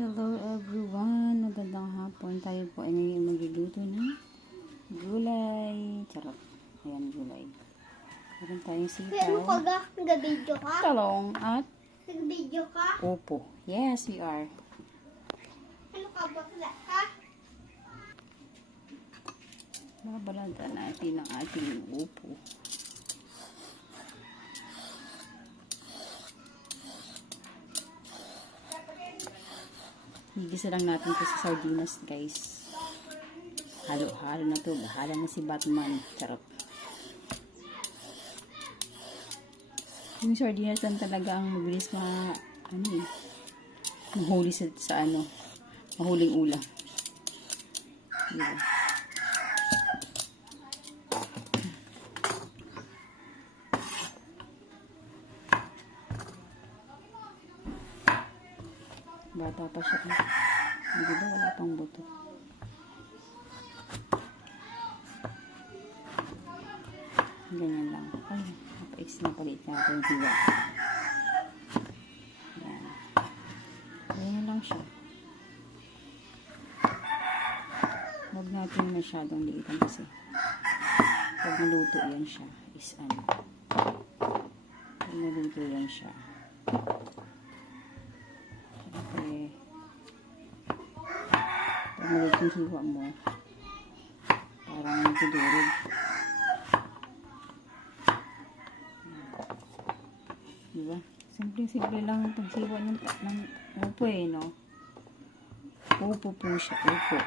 Hello everyone! Magandang hapon. Tayo po ay ngayon magluluto ng gulay. Charot. Ayan, gulay. Meron tayong Ano ka sitaw, ga? Nag-video ka? talong, at Nag-video ka? upo. Yes, we are. Ano ka bakla ka? Babalatan natin ang ating upo. Higisa lang natin ito sa sardinas, guys. Halo-halo na to. Bahala na si Batman. Charot. Yung sardinas lang talaga ang mabilis mahuli sa mahuling ulam. Diba? Bata pa siya. Hindi ba wala pang buto? Ganyan lang. Ay, napaiksi na palit natin yung hiwa. Yan. Ganyan lang siya. Huwag natin masyadong liitan kasi pag naluto yan siya is pag naluto yan siya pag maliit yung hiwa mo, parang nagdudurog. Diba? Simple lang ang paghiwa ng upo no? Upo po siya, upo.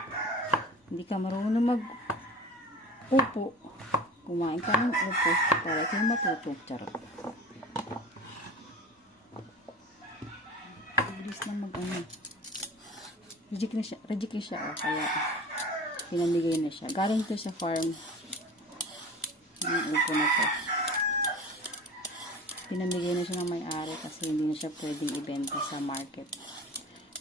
Hindi ka marunong mag-upo. Kumain ka ng upo para kayo matuto. Charot. Bilis lang reject na siya, kaya pinamigay na siya. Galing to sa farm yung upo na to. Pinamigay na siya ng may-ari kasi hindi na siya pwedeng ibenta sa market.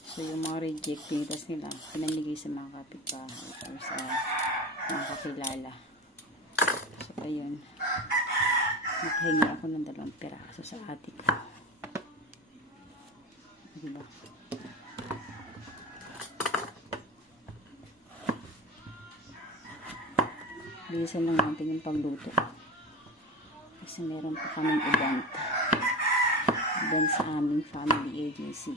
So yung mga reject, pinitas nila, pinamigay sa mga kapitbahay or sa mga kakilala. So ayun, nakahingi ako ng 2 piraso sa ate ko. Diba? Bilisan lang natin yung pagluto. Kasi meron pa kaming event sa aming family agency.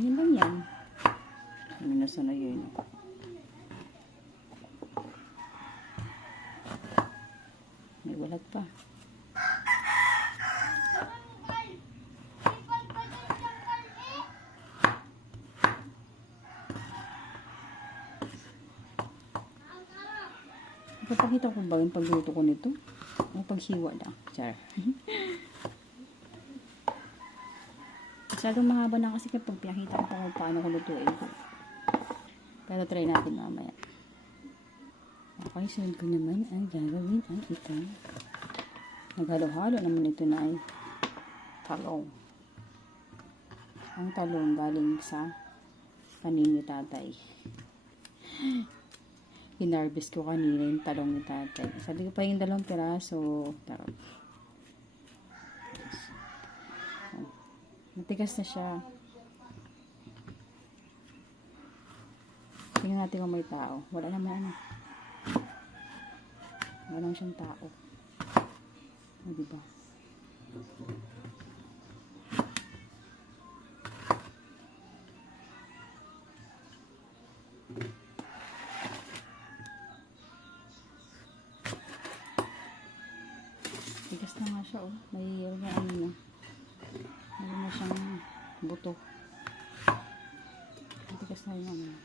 Yan lang yan. Nasa na yun. May walat pa. Ipapakita ko ba yung pagluto ko nito? O paghiwa lang? Char. Masyadong mahaba na kasi kapag pinakita ko pa kung paano ko lutuin ko. Pero try natin mamaya. Okay, sunod ko naman ay gagawin ang ito. Naghalo-halo naman ito na ay talong. Ang talong galing sa tanim ni tatay. Hinarvest ko kanina yung talong ni tatay. Sabi ko pa yung 2 piraso. Tarap. Matigas na siya. Tingnan natin kung may tao. Wala naman Wala naman siyang tao. O, diba? Tigas na nga siya, oh. May meron na siyang buto. Tigas na yung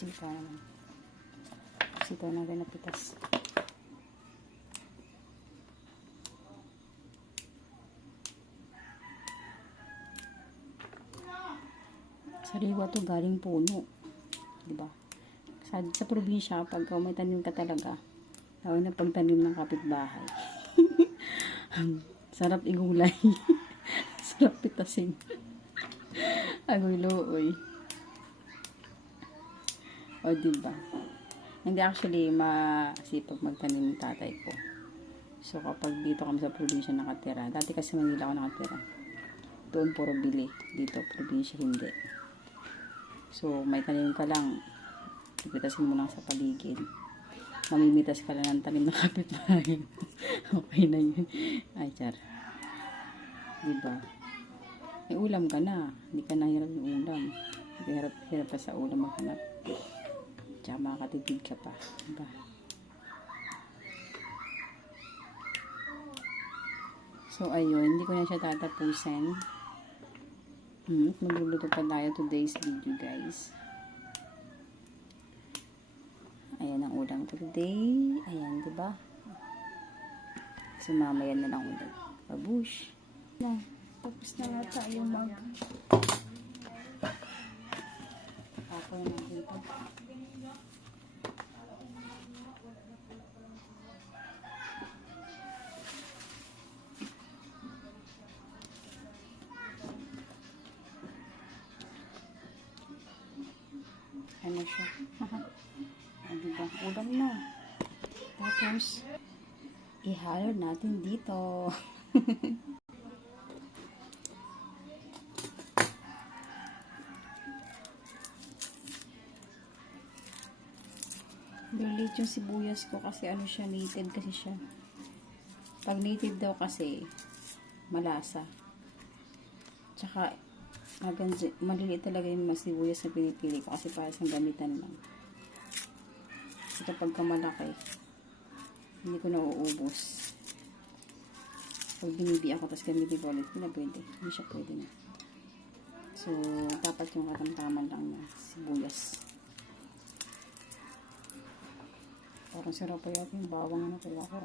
sitaw naman. Sitaw na rin napitas. Sariwa to, galing puno. Diba? Sa probinsya, pag may tanim ka talaga, tawag na pagtanim ng kapitbahay. Sarap igulay. Sarap pitasin. Agoy looy. O, diba? Hindi actually masipag magtanim ng tatay ko. So, kapag dito kami sa probinsya nakatira, dati kasi Manila ako nakatira. Doon puro bili. Dito, probinsya hindi. So, may tanim ka lang. Pipitasin mo lang sa paligid. Mamimitas ka lang ng tanim ng kapitbahay. Okay na yun. Ay, char. Diba? May ulam ka na. Hindi ka nahirap yung ulam. Hirap pa sa ulam maghanap. Tsaka makakatipid ka pa. Diba? So, ayun. Hindi ko na siya tatapusin. Magluluto pa tayo today's video, guys. Ayan ang ulam ko today. Ayan, diba? So, mamaya na lang ulit. Babush. Na, tapos na nga tayo Ako na dito. Ano siya? Diba? Ulam na. Tapos, ihalo natin dito. Lilit yung sibuyas ko kasi ano siya, native kasi siya. Pag native daw kasi, malasa. Tsaka, maliliit talaga yung sibuyas na pinipili ko kasi para sa gamitan lang. Kasi kapag malaki, hindi ko nauubos. Pag binibi ako, tapos gamitin ko ulit, hindi na pwede. Hindi siya pwede na. So, dapat yung katamtaman lang na sibuyas. Parang sarap pa yata yung bawang na kaya ko.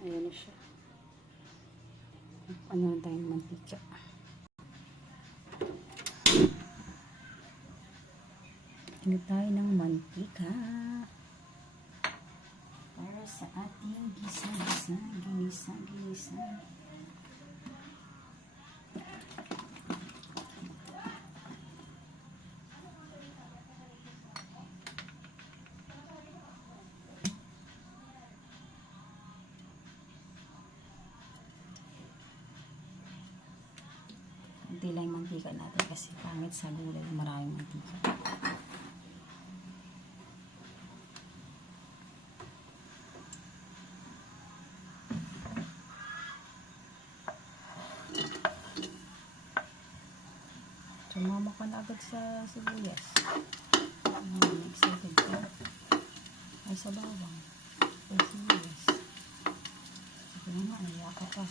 Ayan na siya. Ano na tayong mantika. Ano tayo ng mantika para sa ating ginisa. Hindi lang yung mantika natin kasi pangit sa gulay maraming mantika. Sumama ka na agad sa sibuyas. Excited ka. Ay sa bawang. Ay sibuyas. Sige naman, naiyak ka pa.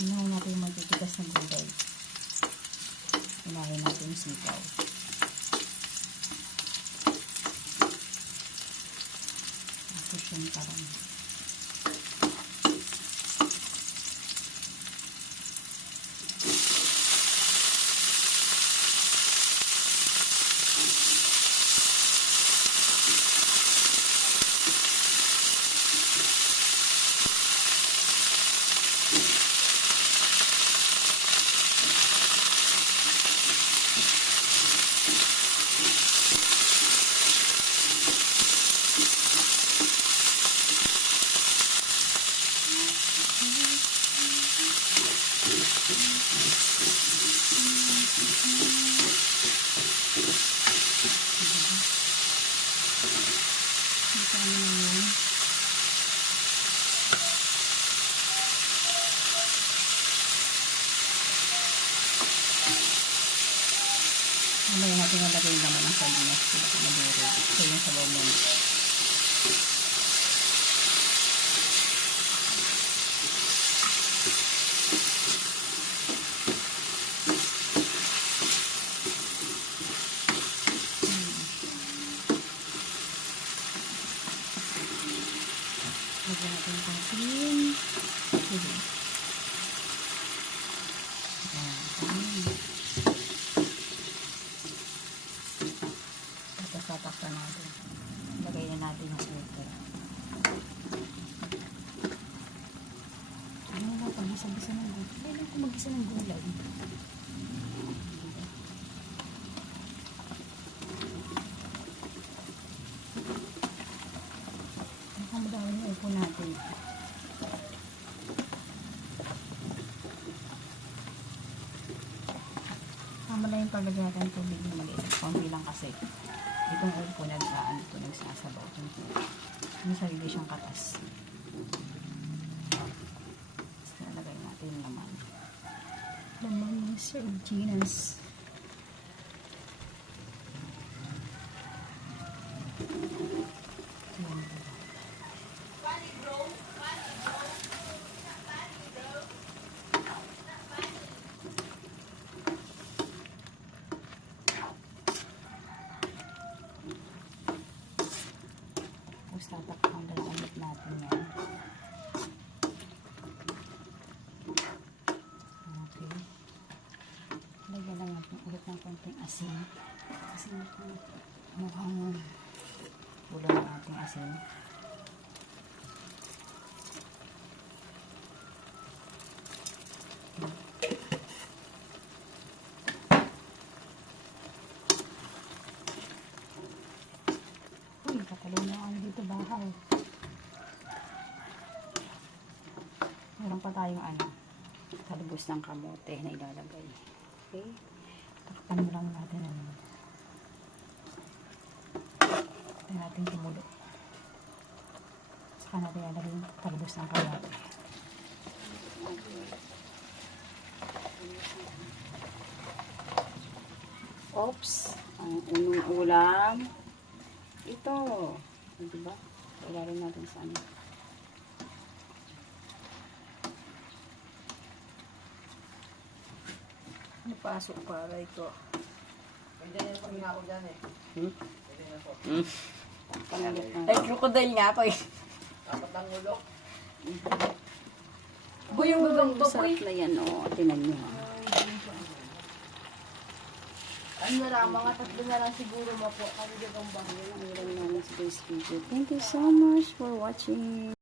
Unahin natin yung matitigas na gulay. Unahin natin yung sitaw. Tapos yung parang Ano na yun? Mamaya natin nalagay naman ang sardinas sila kung maduro. So yung sabaw mo. Lagyan natin yung pangkin. Sige. Tapos tatakpan natin. Lagay na natin yung upo. Ano na pag isa-isa ng gulay? Kailan ko mag-isa ng gulay? Ang madami yung upo natin. Tama na yung paglagyan natin tubig na maliit. Kunti lang kasi. Itong upo nagsasabaw. May sarili siyang katas. Tapos nalagay natin yung laman. Laman ng sardinas. Tapos tatakpan ulit natin yan. Okay. Lagyan lang natin ulit ng konting asin. Kasi mukhang kulang ang ating asin. Uy, katalong na ako dito bahaw. Meron pa tayong talbos ng kamote na ilalagay. Okay? Takpan mo lang natin Takpan natin tumulo. Saka natin ilalagay yung talbos ng kamote. Oops! Ang unang ulam. Ito. Diba? Ilalagay natin sa Napasok para ito. Pwede na yung pangina ko dyan eh. Pwede na po. Pangalit na. Ay, crocodile nga ako eh. Dapat ang ulo. Boy, yung gagamba po Sarap na yan, o. Tinan nyo. Ano na lang, mga tatlo na lang siguro mapo. Ang gagamba. Ang ulam namin sa today's video. Thank you so much for watching.